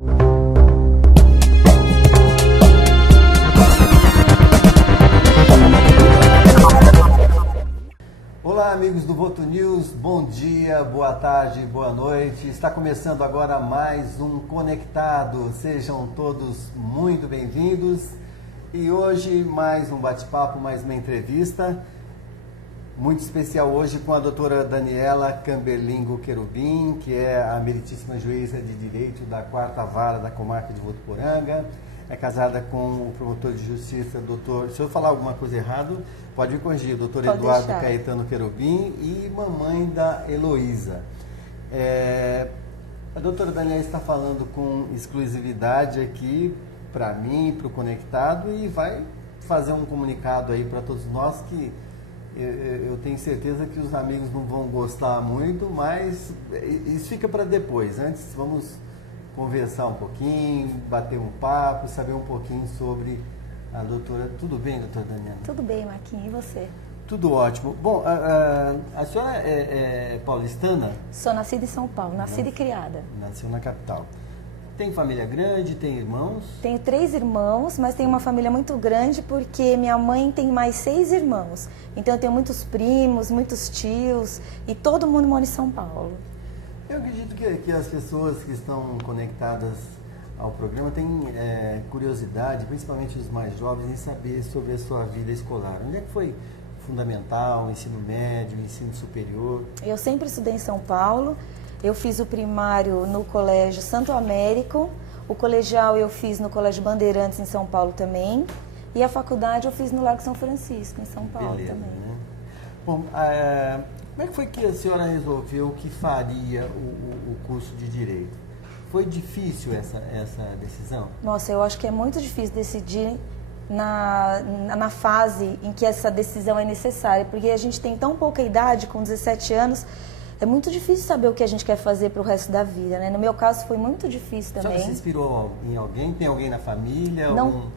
Olá, amigos do Voto News, bom dia, boa tarde, boa noite. Está começando agora mais um Conectado. Sejam todos muito bem-vindos. E hoje mais um bate-papo, mais uma entrevista muito especial hoje com a doutora Daniela Camberlingo Querubim, que é a meritíssima juíza de Direito da 4ª Vara da Comarca de Votuporanga. É casada com o promotor de justiça, doutor... Se eu falar alguma coisa errada, pode me corrigir. Doutor Eduardo Caetano Querubim e mamãe da Heloísa. A doutora Daniela está falando com exclusividade aqui para mim, para o Conectado, e vai fazer um comunicado aí para todos nós que eu tenho certeza que os amigos não vão gostar muito, mas isso fica para depois. Antes, vamos conversar um pouquinho, bater um papo, saber um pouquinho sobre a doutora. Tudo bem, doutora Daniela? Tudo bem, Marquinhos. E você? Tudo ótimo. Bom, a senhora é paulistana? Sou nascida em São Paulo, nascida e criada. Nasceu na capital. Tem família grande, tem irmãos? Tenho 3 irmãos, mas tenho uma família muito grande porque minha mãe tem mais 6 irmãos. Então eu tenho muitos primos, muitos tios e todo mundo mora em São Paulo. Eu acredito que as pessoas que estão conectadas ao programa têm curiosidade, principalmente os mais jovens, em saber sobre a sua vida escolar. Onde é que foi fundamental, ensino médio, ensino superior? Eu sempre estudei em São Paulo. Eu fiz o primário no Colégio Santo Américo, o colegial eu fiz no Colégio Bandeirantes em São Paulo também, e a faculdade eu fiz no Largo São Francisco, em São Paulo. Beleza, também. Né? Bom, como é que foi que a senhora resolveu que faria o curso de Direito? Foi difícil essa decisão? Nossa, eu acho que é muito difícil decidir na fase em que essa decisão é necessária, porque a gente tem tão pouca idade, com 17 anos, é muito difícil saber o que a gente quer fazer para o resto da vida, né? No meu caso foi muito difícil também. A senhora se inspirou em alguém? Tem alguém na família?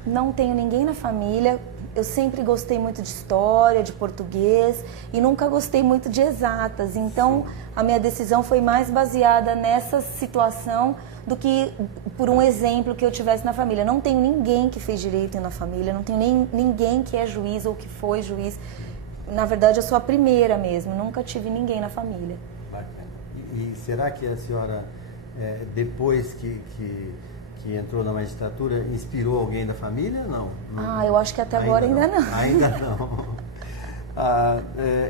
Não tenho ninguém na família. Eu sempre gostei muito de história, de português e nunca gostei muito de exatas. Então, a minha decisão foi mais baseada nessa situação do que por um exemplo que eu tivesse na família. Não tenho ninguém que fez direito na família, não tenho ninguém que é juiz ou que foi juiz. Na verdade, eu sou a primeira mesmo, nunca tive ninguém na família. Bacana. E será que a senhora, depois que entrou na magistratura, inspirou alguém da família? Não. Eu acho que até agora ainda não. Ainda não.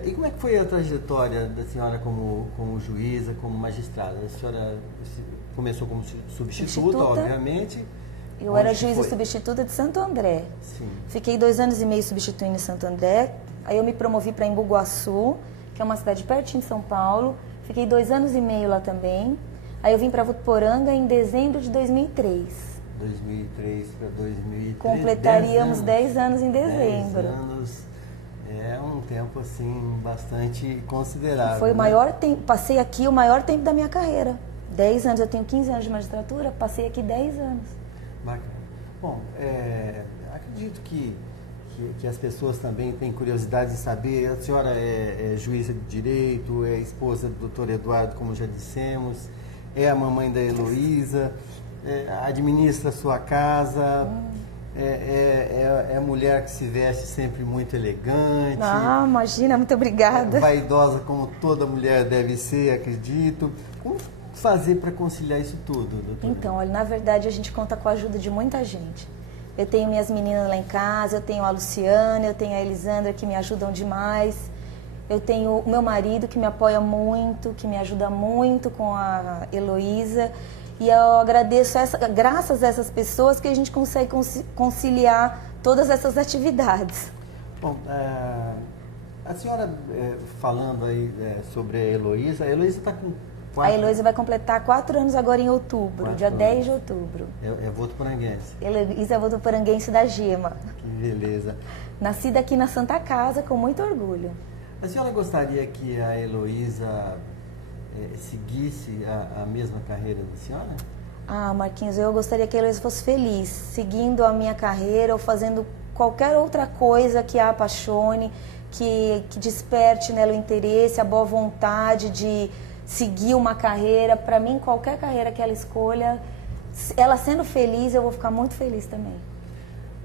E como é que foi a trajetória da senhora como juíza, como magistrada? A senhora começou como substituta, obviamente. Eu era juíza substituta de Santo André. Sim. Fiquei 2 anos e meio substituindo em Santo André. Aí eu me promovi para Embu-Guaçu, que é uma cidade pertinho de São Paulo. Fiquei 2 anos e meio lá também. Aí eu vim para Votuporanga em dezembro de 2003. 2003 para 2003. Completaríamos 10 anos em dezembro. 10 anos é um tempo assim bastante considerável. Foi o maior tempo, passei aqui o maior tempo da minha carreira. 10 anos, eu tenho 15 anos de magistratura, passei aqui 10 anos. Bacana. Bom, acredito que as pessoas também têm curiosidade de saber. A senhora é juíza de direito, é esposa do doutor Eduardo, como já dissemos, é a mamãe da Heloísa, administra a sua casa, é mulher que se veste sempre muito elegante. Imagina, muito obrigada. Vaidosa como toda mulher deve ser, acredito. Como fazer para conciliar isso tudo, doutora? Então, olha, na verdade a gente conta com a ajuda de muita gente. Eu tenho minhas meninas lá em casa, eu tenho a Luciana, eu tenho a Elisandra que me ajudam demais. Eu tenho o meu marido que me apoia muito, que me ajuda muito com a Heloísa. E eu agradeço, graças a essas pessoas, que a gente consegue conciliar todas essas atividades. Bom, a senhora falando aí sobre a Heloísa está com 4... A Heloísa vai completar 4 anos agora em outubro, dia 10 de outubro. É votuporanguense. Heloísa é votuporanguense da Gema. Que beleza. Nascida aqui na Santa Casa, com muito orgulho. A senhora gostaria que a Heloísa seguisse a mesma carreira da senhora? Marquinhos, eu gostaria que a Heloísa fosse feliz, seguindo a minha carreira ou fazendo qualquer outra coisa que a apaixone, que desperte nela o interesse, a boa vontade de seguir uma carreira. Para mim, qualquer carreira que ela escolha ela sendo feliz, eu vou ficar muito feliz também.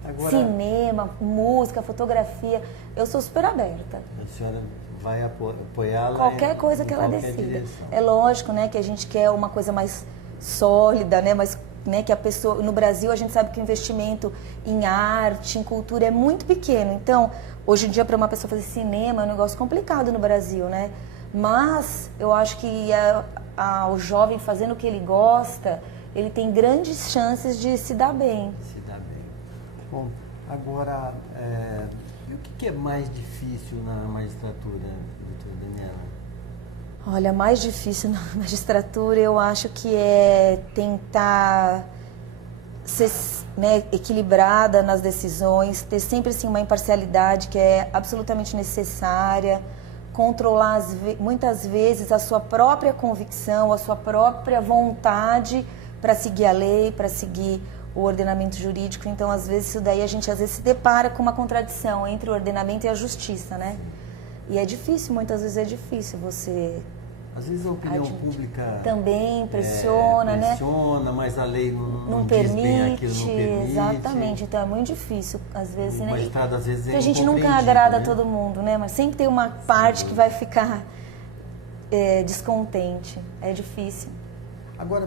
Agora, cinema, música, fotografia, eu sou super aberta. A senhora vai apoiá-la qualquer coisa que ela decida. Direção. É lógico, né, que a gente quer uma coisa mais sólida, né, mas né, que a pessoa no Brasil a gente sabe que o investimento em arte, em cultura é muito pequeno. Então, hoje em dia para uma pessoa fazer cinema é um negócio complicado no Brasil, né? Mas eu acho que o jovem fazendo o que ele gosta, ele tem grandes chances de se dar bem. Se dar bem. Bom, agora, e o que é mais difícil na magistratura, doutora Daniela? Olha, mais difícil na magistratura eu acho que é tentar ser, né, equilibrada nas decisões, ter sempre assim, uma imparcialidade que é absolutamente necessária, controlar muitas vezes a sua própria convicção, a sua própria vontade para seguir a lei, para seguir o ordenamento jurídico. Então, às vezes, isso daí a gente às vezes se depara com uma contradição entre o ordenamento e a justiça, né? E é difícil, muitas vezes é difícil você... Às vezes a opinião pública... Também pressiona, né? Pressiona, mas a lei não diz permite, bem aquilo, não permite. Exatamente, então é muito difícil, às vezes, né? O magistrado, às vezes, porque a gente nunca agrada todo mundo, né? Mas sempre tem uma parte que vai ficar descontente, é difícil. Agora,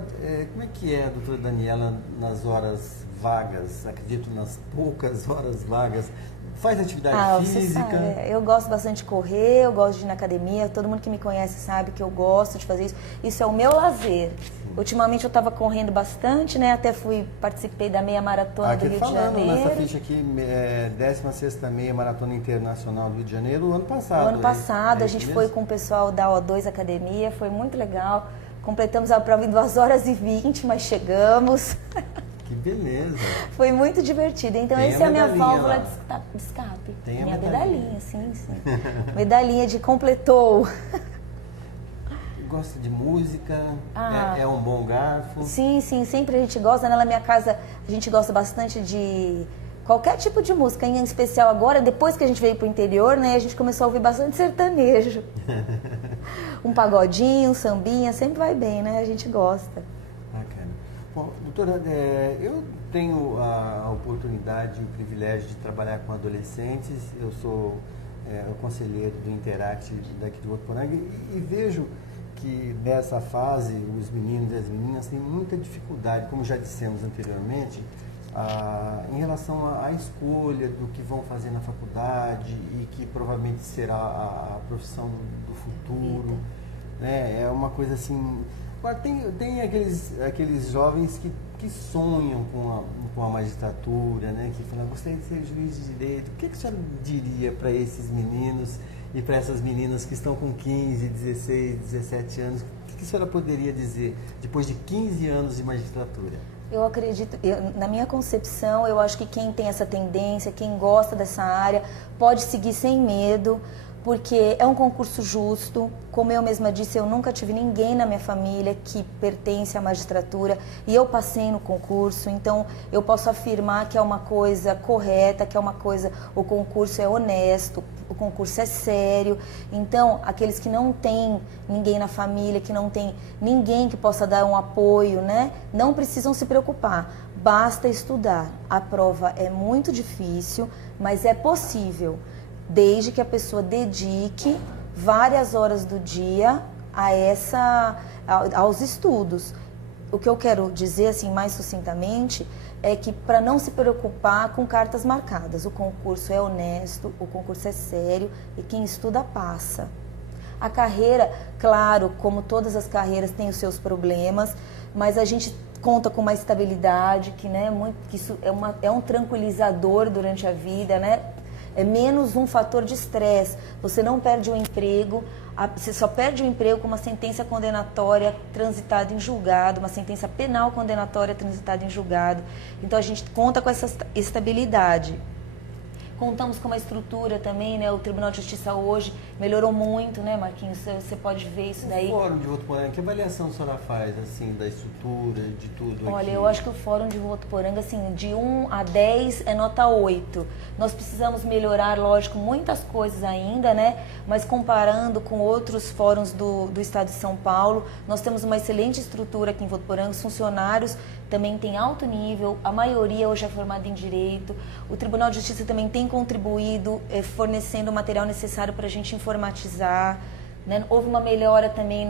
como é que é, doutora Daniela, nas horas vagas? Acredito nas poucas horas vagas. Faz atividade física? Você sabe, eu gosto bastante de correr, eu gosto de ir na academia. Todo mundo que me conhece sabe que eu gosto de fazer isso. Isso é o meu lazer. Sim. Ultimamente eu estava correndo bastante, né? Até participei da meia maratona do Rio de Janeiro. Nessa ficha aqui, 16ª meia maratona internacional do Rio de Janeiro, o ano passado. O ano passado, a gente foi com o pessoal da O2 Academia, foi muito legal. Completamos a prova em 2h20, mas chegamos. Que beleza! Foi muito divertido. Então, essa é a minha válvula de escape. Tem minha medalhinha, sim. Medalhinha de completou. Gosta de música? É um bom garfo? Sim, sempre a gente gosta. Na minha casa, a gente gosta bastante de qualquer tipo de música. Em especial agora, depois que a gente veio pro interior, né, a gente começou a ouvir bastante sertanejo. Um pagodinho, um sambinha, sempre vai bem, né? A gente gosta. Bacana. Bom, doutora, eu tenho a oportunidade e o privilégio de trabalhar com adolescentes. Eu sou o conselheiro do Interact daqui do Votuporanga e vejo que nessa fase os meninos e as meninas têm muita dificuldade, como já dissemos anteriormente, em relação à escolha do que vão fazer na faculdade e que provavelmente será a profissão do futuro. Né? É uma coisa assim... Agora, tem aqueles jovens que sonham com a magistratura, né? Que falam, gostaria de ser juiz de direito. O que a senhora diria para esses meninos e para essas meninas que estão com 15, 16, 17 anos? O que a senhora poderia dizer depois de 15 anos de magistratura? Eu acredito, na minha concepção, eu acho que quem tem essa tendência, quem gosta dessa área, pode seguir sem medo, porque é um concurso justo. Como eu mesma disse, eu nunca tive ninguém na minha família que pertence à magistratura e eu passei no concurso, então eu posso afirmar que é uma coisa correta, que é uma coisa, o concurso é honesto, o concurso é sério. Então, aqueles que não têm ninguém na família, que não tem ninguém que possa dar um apoio, né, não precisam se preocupar, basta estudar. A prova é muito difícil, mas é possível, desde que a pessoa dedique várias horas do dia aos estudos. O que eu quero dizer, assim, mais sucintamente, é que para não se preocupar com cartas marcadas, o concurso é honesto, o concurso é sério e quem estuda passa. A carreira, claro, como todas as carreiras, tem os seus problemas, mas a gente conta com uma estabilidade, que isso é um tranquilizador durante a vida, né? É menos um fator de estresse. Você não perde o emprego, você só perde o emprego com uma sentença condenatória transitada em julgado, uma sentença penal condenatória transitada em julgado. Então a gente conta com essa estabilidade. Contamos com uma estrutura também, né? O Tribunal de Justiça hoje melhorou muito, né, Marquinhos? Você pode ver isso daí. O Fórum de Votuporanga, que avaliação a senhora faz, assim, da estrutura, de tudo? Olha, aqui? eu acho que o Fórum de Votuporanga, assim, de 1 a 10 é nota 8. Nós precisamos melhorar, lógico, muitas coisas ainda, né? Mas comparando com outros fóruns do estado de São Paulo, nós temos uma excelente estrutura aqui em Votuporanga, os funcionários também têm alto nível, a maioria hoje é formada em Direito. O Tribunal de Justiça também tem contribuído, fornecendo o material necessário para a gente informatizar, né? Houve uma melhora também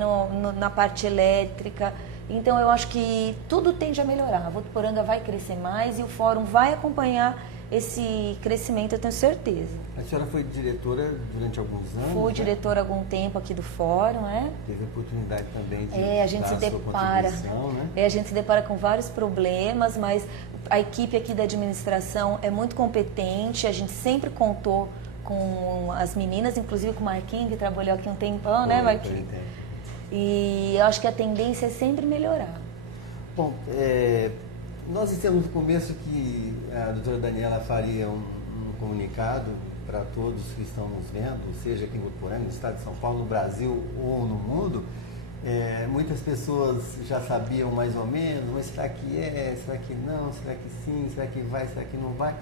na parte elétrica. Então, eu acho que tudo tende a melhorar. A Votuporanga vai crescer mais e o Fórum vai acompanhar esse crescimento, eu tenho certeza. A senhora foi diretora durante alguns anos? Fui né? diretora há algum tempo aqui do Fórum, né? Teve a oportunidade também de a gente dar se a sua depara, contribuição, né? a gente se depara com vários problemas, mas a equipe aqui da administração é muito competente, a gente sempre contou com as meninas, inclusive com o Marquinhos, que trabalhou aqui um tempão, né, Marquinhos? E eu acho que a tendência é sempre melhorar. Bom, nós dissemos no começo que a doutora Daniela faria um comunicado para todos que estão nos vendo, seja aqui em Votuporanga, no estado de São Paulo, no Brasil ou no mundo. Muitas pessoas já sabiam mais ou menos, mas será que será que não, será que sim, será que vai, será que não vai?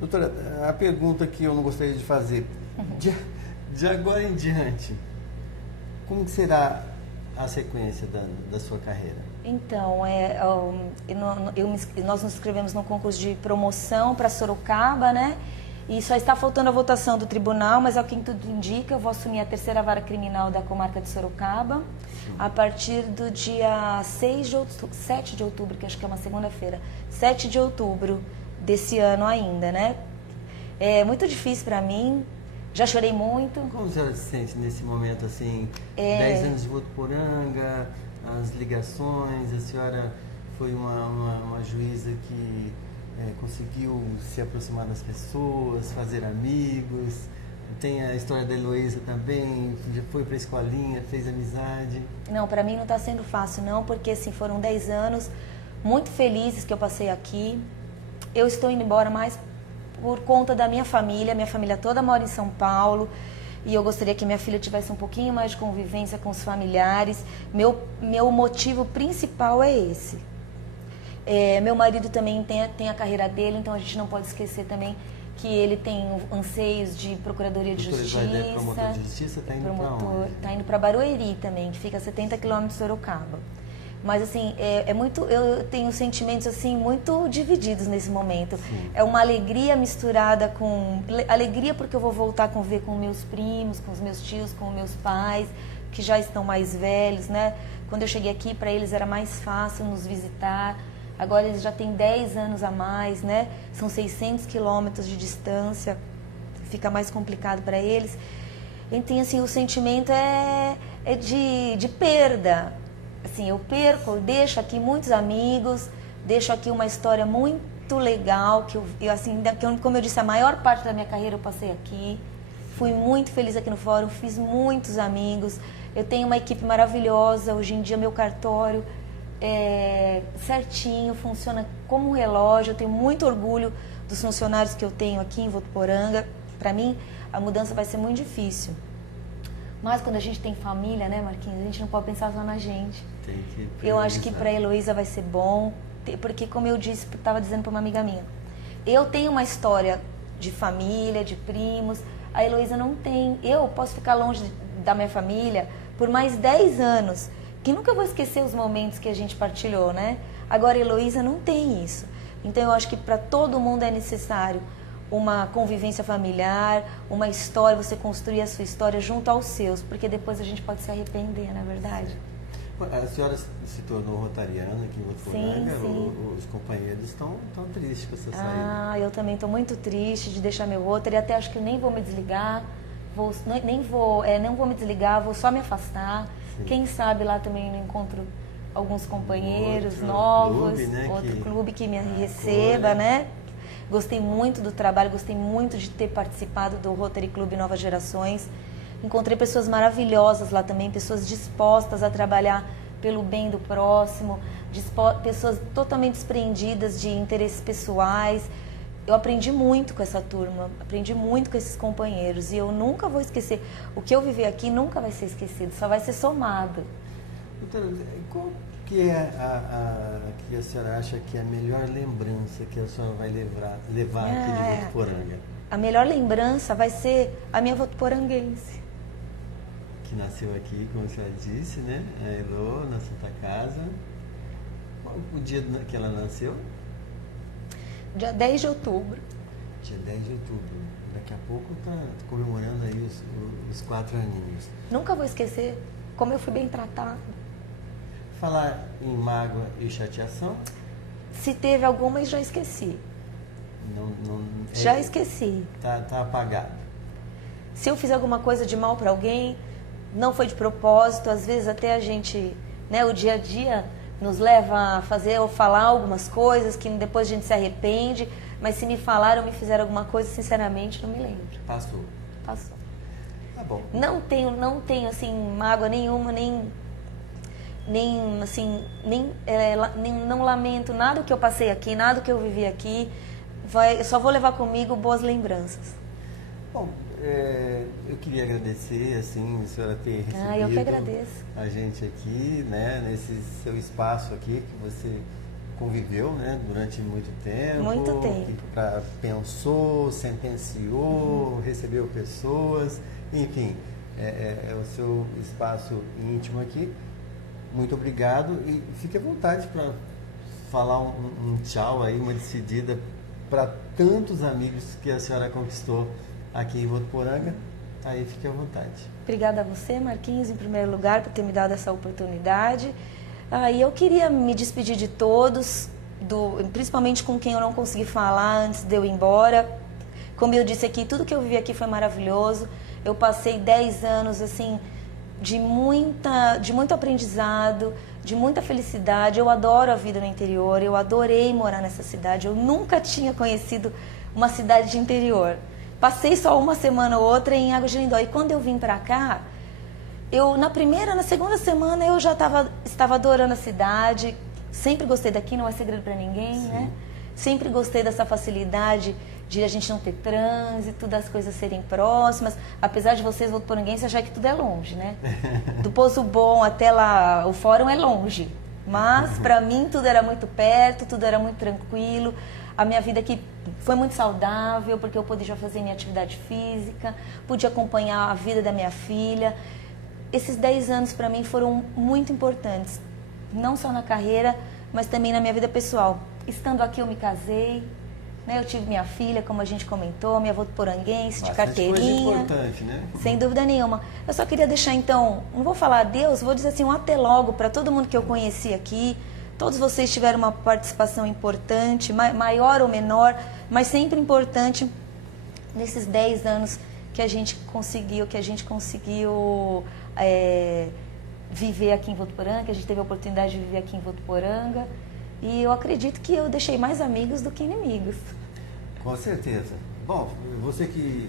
Doutora, a pergunta que eu não gostaria de fazer, de agora em diante, como que será a sequência da sua carreira? Então, nós nos inscrevemos no concurso de promoção para Sorocaba, né? E só está faltando a votação do tribunal, mas ao que tudo indica, eu vou assumir a terceira vara criminal da comarca de Sorocaba a partir do dia 7 de outubro, que acho que é uma segunda-feira, 7 de outubro desse ano ainda, né? É muito difícil para mim, já chorei muito. Como a senhora se sente nesse momento, assim, 10 anos de Votuporanga, as ligações, a senhora foi uma juíza que conseguiu se aproximar das pessoas, fazer amigos, tem a história da Heloísa também, já foi para a escolinha, fez amizade. Não, para mim não está sendo fácil não, porque assim, foram 10 anos muito felizes que eu passei aqui. Eu estou indo embora mais por conta da minha família toda mora em São Paulo e eu gostaria que minha filha tivesse um pouquinho mais de convivência com os familiares. Meu motivo principal é esse. Meu marido também tem a carreira dele, então a gente não pode esquecer também que ele tem anseios de Procuradoria de Justiça. Promotor de Justiça está indo para onde? Está indo para Barueri também, que fica a 70 quilômetros de Sorocaba. Mas assim, eu tenho sentimentos assim muito divididos nesse momento. Sim. É uma alegria misturada com alegria porque eu vou voltar a conviver com meus primos, com os meus tios, com meus pais, que já estão mais velhos, né? Quando eu cheguei aqui, para eles era mais fácil nos visitar. Agora eles já têm 10 anos a mais, né? São 600 quilômetros de distância, fica mais complicado para eles. Então, assim, o sentimento é de perda. Assim, eu deixo aqui muitos amigos, deixo aqui uma história muito legal, que como eu disse, a maior parte da minha carreira eu passei aqui. Fui muito feliz aqui no Fórum, fiz muitos amigos. Eu tenho uma equipe maravilhosa, hoje em dia meu cartório certinho, funciona como um relógio. Eu tenho muito orgulho dos funcionários que eu tenho aqui em Votuporanga. Para mim, a mudança vai ser muito difícil. Mas quando a gente tem família, né, Marquinhos, a gente não pode pensar só na gente. Eu acho que para a Heloísa vai ser bom, porque como eu disse, estava dizendo para uma amiga minha, eu tenho uma história de família, de primos, a Heloísa não tem. Eu posso ficar longe da minha família por mais 10 anos, que nunca vou esquecer os momentos que a gente partilhou, né? Agora a Heloísa não tem isso. Então eu acho que para todo mundo é necessário uma convivência familiar, uma história, você construir a sua história junto aos seus, porque depois a gente pode se arrepender, não é verdade? A senhora se tornou rotariana aqui em Votuporanga, sim. Os companheiros estão tristes com essa saída. Eu também estou muito triste de deixar meu Rotary, até acho que nem vou me desligar, não vou me desligar, vou só me afastar. Sim. Quem sabe lá também eu encontro alguns companheiros novos, clube, né, clube que me receba, né? Gostei muito do trabalho, gostei muito de ter participado do Rotary Clube Novas Gerações. Encontrei pessoas maravilhosas lá também, pessoas dispostas a trabalhar pelo bem do próximo, pessoas totalmente desprendidas de interesses pessoais. eu aprendi muito com essa turma, aprendi muito com esses companheiros e eu nunca vou esquecer. O que eu vivi aqui nunca vai ser esquecido, só vai ser somado. Doutora, qual que é que a senhora acha que é a melhor lembrança que a senhora vai levar aqui de Votuporanga? A melhor lembrança vai ser a minha votuporanguense. Que nasceu aqui, como a senhora disse, né? A Elô, na Santa Casa. Qual o dia que ela nasceu? Dia 10 de outubro. Dia 10 de outubro. Daqui a pouco está comemorando aí os 4 aninhos. Nunca vou esquecer como eu fui bem tratada. Falar em mágoa e chateação? Se teve alguma, eu já esqueci. Já esqueci. Tá apagado. Se eu fiz alguma coisa de mal para alguém, não foi de propósito. Às vezes até a gente, né, o dia a dia nos leva a fazer ou falar algumas coisas que depois a gente se arrepende. Mas se me falaram ou me fizeram alguma coisa, sinceramente, não me lembro. Passou. Tá bom. Não tenho assim, mágoa nenhuma, não lamento nada que eu passei aqui, nada que eu vivi aqui. Eu só vou levar comigo boas lembranças. Bom, eu queria agradecer, assim, a senhora ter recebido eu que agradeço. A gente aqui, né, nesse seu espaço aqui que você conviveu, né, durante muito tempo. Muito tempo. Pensou, sentenciou, recebeu pessoas, enfim, é o seu espaço íntimo aqui. Muito obrigado e fique à vontade para falar um tchau aí, uma despedida para tantos amigos que a senhora conquistou aqui em Votuporanga. Aí fique à vontade. Obrigada a você, Marquinhos, em primeiro lugar, por ter me dado essa oportunidade. E eu queria me despedir de todos, principalmente com quem eu não consegui falar antes de eu ir embora. Como eu disse aqui, tudo que eu vivi aqui foi maravilhoso. Eu passei 10 anos, assim, de muito aprendizado, de muita felicidade. Eu adoro a vida no interior, eu adorei morar nessa cidade. Eu nunca tinha conhecido uma cidade de interior. Passei só uma semana ou outra em Águas de Lindóia. E quando eu vim pra cá, na segunda semana eu já estava adorando a cidade. Sempre gostei daqui, não é segredo para ninguém, Sim. né? Sempre gostei dessa facilidade de a gente não ter trânsito, das coisas serem próximas. Apesar de vocês, votuporanguenses, achar que tudo é longe, né? Do Poço Bom até lá, o fórum é longe. Mas, para mim, tudo era muito perto, tudo era muito tranquilo. A minha vida aqui foi muito saudável, porque eu podia fazer minha atividade física, pude acompanhar a vida da minha filha. Esses 10 anos, para mim, foram muito importantes. Não só na carreira, mas também na minha vida pessoal. Estando aqui, eu me casei. Eu tive minha filha, como a gente comentou, minha votuporanguense, de carteirinha. Coisa importante, né? Sem dúvida nenhuma. Eu só queria deixar, então, não vou falar adeus, vou dizer assim, um até logo para todo mundo que eu conheci aqui. Todos vocês tiveram uma participação importante, maior ou menor, mas sempre importante nesses 10 anos que a gente conseguiu viver aqui em Votuporanga, que a gente teve a oportunidade de viver aqui em Votuporanga. E eu acredito que eu deixei mais amigos do que inimigos. Com certeza. Bom, você que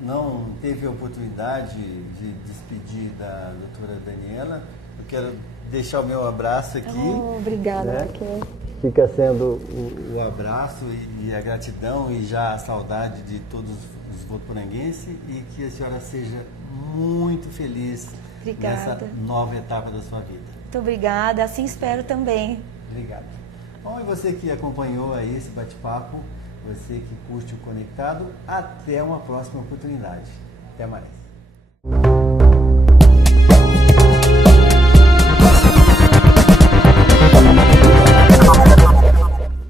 não teve a oportunidade de despedir da doutora Daniela, eu quero deixar o meu abraço aqui. Obrigada, né? Raquel. Fica sendo o abraço e a gratidão e já a saudade de todos os votuporanguenses e que a senhora seja muito feliz nessa nova etapa da sua vida. Muito obrigada, assim espero também. Obrigado. Bom, e você que acompanhou aí esse bate-papo, você que curte o Conectado, até uma próxima oportunidade. Até mais.